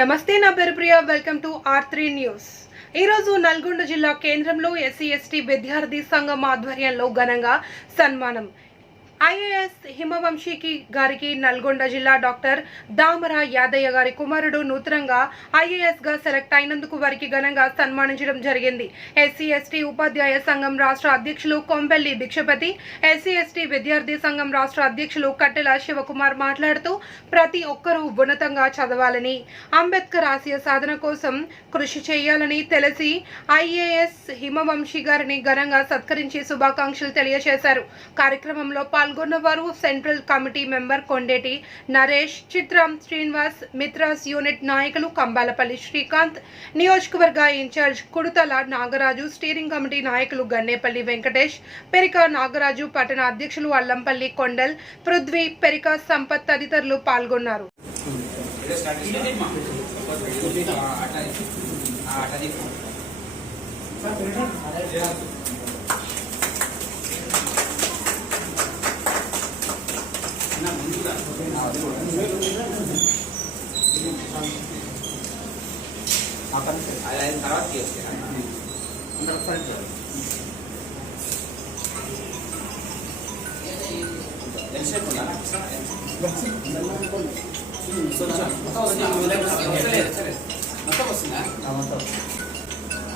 నమస్తే, నా పేరు Priya. Welcome to R3 news. ఈరోజు నల్గొండ జిల్లా కేంద్రంలో SC/ST విద్యార్థి సంఘం ఆధ్వర్యంలో ఘనంగా సన్మానం. IAS హిమవంశీకి గారికి నల్గొండ జిల్లా డాక్టర్ దామర యాదయ్య గారి కుమారుడు నూతనంగా IAS గా సెలెక్ట్ అయినందుకు వారికి ఘనంగా సన్మానించడం జరిగింది. SC/ST ఉపాధ్యాయ సంఘం రాష్ట్ర అధ్యక్షులు కొంపెల్లి భిక్షపతి, SC/ST విద్యార్థి సంఘం రాష్ట్ర అధ్యక్షులు కట్టెల శివకుమార్ మాట్లాడుతూ ప్రతి ఒక్కరూ ఉన్నతంగా చదవాలని, అంబేద్కర్ ఆశయ సాధన కోసం కృషి చేయాలని తెలిసి IAS హిమవంశీ గారిని ఘనంగా సత్కరించి శుభాకాంక్షలు తెలియజేశారు. కార్యక్రమంలో పాల్గొన్నవారు central committee member Kondeti Naresh, Chitram Srinivas, Mitras unit నాయకులు కంబాలపల్లి శ్రీకాంత్, నియోజకవర్గ in charge Kudutala Nagaraju, steering committee నాయకులు గన్నేపల్లి వెంకటేష్, పెరిక నాగరాజు, పట్టణ అధ్యక్షులు అల్లంపల్లి కొండల్, పృథ్వీ, పెరిక సంపత్ తదితరులు పాల్గొన్నారు.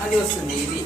అది వస్తుంది ఇది